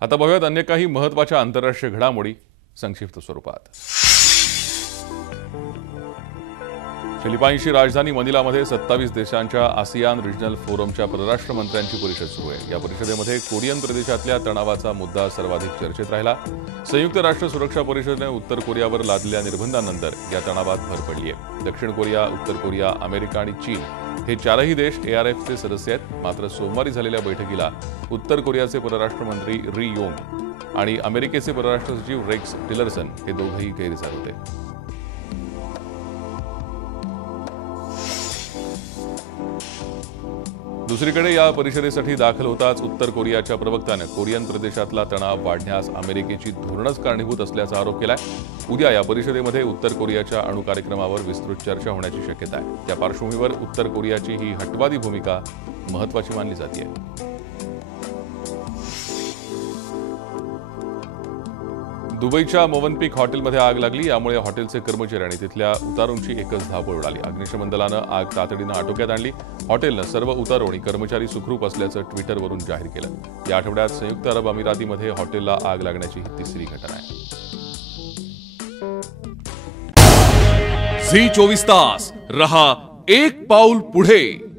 आता बघूयात अन्य काही महत्त्वाच्या आंतरराष्ट्रीय घडामोडी संक्षिप्त स्वरूपात। फिलिपाईन्सची राजधानी मनिलामध्ये 27 देशांच्या आसियान रिजनल फोरमच्या परराष्ट्र मंत्र्यांची परिषद सुरू आहे। या परिषदेमध्ये कोरियन प्रदेशातल्या तणावाचा मुद्दा सर्वाधिक चर्चेत राहिला। संयुक्त राष्ट्र सुरक्षा परिषदेने उत्तर कोरियावर लादलेल्या निर्बंधांनंतर या तणावात भर पडली आहे। दक्षिण कोरिया, उत्तर कोरिया, अमेरिका आणि चीन हे चारही देश ARFचे सदस्य आहेत। मात्र सोमवारी झालेल्या बैठकीला उत्तर कोरियाचे परराष्ट्र मंत्री री योंग आणि अमेरिकेचे परराष्ट्र सचिव रेक्स टिलरसन हे दोघेही गैरहजर होते। दुसरीकडे या परिषदेसाठी दाखल होताच उत्तर कोरियाच्या प्रवक्त्याने कोरियन प्रदेशातला तणाव वाढण्यास अमेरिकेची धोरणच कारणीभूत असल्याचा आरोप केलाय। उद्या या परिषदेमध्ये उत्तर कोरियाच्या अणु कार्यक्रमावर विस्तृत चर्चा होण्याची शक्यता आहे। त्या पार्श्वभूमीवर उत्तर कोरियाची ही हटवादी भूमिका महत्त्वाची मानली जाते। दुबईच्या मोवनपीक हॉटेलमध्ये आग लागली। यामुळे हॉटेलचे कर्मचारी आणि तिथल्या उतारूंची एकच धावपळ उडाली। अग्निशमन दलानं आग तातडीनं आटोक्यात आणली। हॉटेलनं सर्व उतारू आणि कर्मचारी सुखरूप असल्याचं ट्विटरवरून जाहीर केलं। या आठवड्यात संयुक्त अरब अमिरातीमध्ये हॉटेलला आग लागण्याची ही तिसरी घटना आहे। झी 24 तास रहा एक पाऊल पुढे।